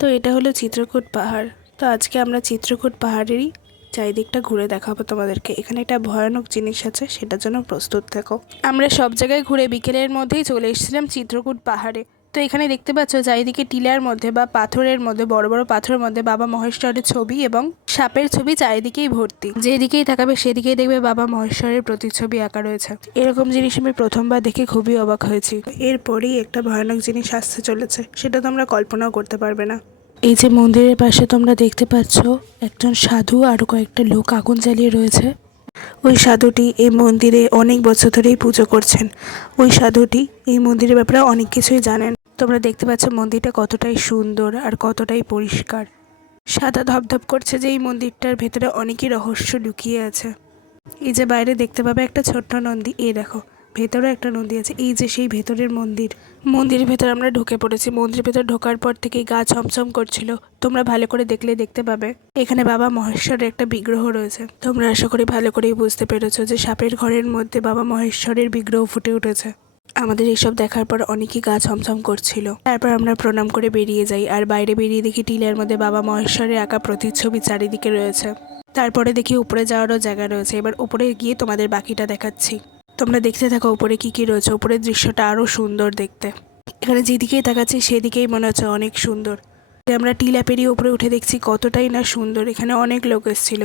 তো এটা হলো চিত্রকূট পাহাড়। তো আজকে আমরা চিত্রকূট পাহাড়েরই চারিদিকটা ঘুরে দেখাবো তোমাদেরকে। এখানে একটা ভয়ানক জিনিস আছে, সেটার জন্য প্রস্তুত থেকো। আমরা সব জায়গায় ঘুরে বিকেলের মধ্যেই চলে এসেছিলাম চিত্রকূট পাহাড়ে। তো এখানে দেখতে পাচ্ছ চারিদিকে টিলার মধ্যে বা পাথরের মধ্যে, বড় বড় পাথরের মধ্যে বাবা মহেশ্বরের ছবি এবং সাপের ছবি চারিদিকেই ভর্তি। যেদিকেই তাকাবে সেদিকেই দেখবে বাবা মহেশ্বরের প্রতিচ্ছবি আঁকা রয়েছে। এরকম জিনিস আমি প্রথমবার দেখে খুবই অবাক হয়েছি। এরপরেই একটা ভয়ানক জিনিস আসতে চলেছে, সেটা তোমরা কল্পনাও করতে পারবে না। এই যে মন্দিরের পাশে তোমরা দেখতে পাচ্ছ একজন সাধু আর কয়েকটা লোক আগুন জ্বালিয়ে রয়েছে। ওই সাধুটি এই মন্দিরে অনেক বছর ধরেই পুজো করছেন। ওই সাধুটি এই মন্দিরের ব্যাপারে অনেক কিছুই জানেন। তোমরা দেখতে পাচ্ছ মন্দিরটা কতটাই সুন্দর আর কতটাই পরিষ্কার। সাদা ধপধপ করছে যে এই মন্দিরটার ভেতরে অনেকই রহস্য লুকিয়ে আছে। এই যে বাইরে দেখতে পাবে একটা ছোট্ট নন্দী, এই দেখো ভেতরে একটা নন্দী আছে। এই যে সেই ভেতরের মন্দির। মন্দিরের ভেতর আমরা ঢুকে পড়েছি। মন্দিরের ভেতর ঢোকার পর থেকেই গা ছমছম করছিল। তোমরা ভালো করে দেখলে দেখতে পাবে এখানে বাবা মহেশ্বরের একটা বিগ্রহ রয়েছে। তোমরা আশা করি ভালো করেই বুঝতে পেরেছো যে সাপের ঘরের মধ্যে বাবা মহেশ্বরের বিগ্রহ ফুটে উঠেছে। আমাদের এসব দেখার পর অনেকই গা ছমছম করছিল। তারপর আমরা প্রণাম করে বেরিয়ে যাই, আর বাইরে বেরিয়ে দেখি টিলার মধ্যে বাবা মহেশ্বরের আঁকা প্রতিচ্ছবি চারিদিকে রয়েছে। তারপরে দেখি উপরে যাওয়ারও জায়গা রয়েছে। এবার উপরে গিয়ে তোমাদের বাকিটা দেখাচ্ছি। তোমরা দেখতে থাকো উপরে কি কি রয়েছে। উপরের দৃশ্যটা আরো সুন্দর দেখতে। এখানে যেদিকেই তাকাচ্ছি সেদিকেই মনে হচ্ছে অনেক সুন্দর। আমরা টিলা পেরিয়ে উপরে উঠে দেখছি কতটাই না সুন্দর। এখানে অনেক লোক এসেছিল,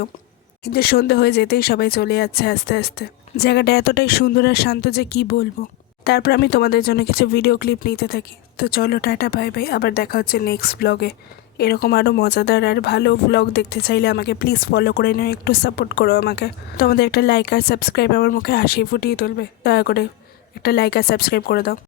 কিন্তু সন্ধ্যে হয়ে যেতেই সবাই চলে যাচ্ছে আস্তে আস্তে। জায়গাটা এতটাই সুন্দর আর শান্ত যে কি বলবো। তারপর আমি তোমাদের জন্য কিছু ভিডিও ক্লিপ নিতে থাকি। তো চলো, টাটা, বাই বাই। আবার দেখা হচ্ছে নেক্সট ব্লগে। এরকম আরও মজাদার আর ভালো ব্লগ দেখতে চাইলে আমাকে প্লিজ ফলো করে নিও, একটু সাপোর্ট করো আমাকে। তোমাদের একটা লাইক আর সাবস্ক্রাইব আমার মুখে হাসি ফুটিয়ে তুলবে। দয়া করে একটা লাইক আর সাবস্ক্রাইব করে দাও।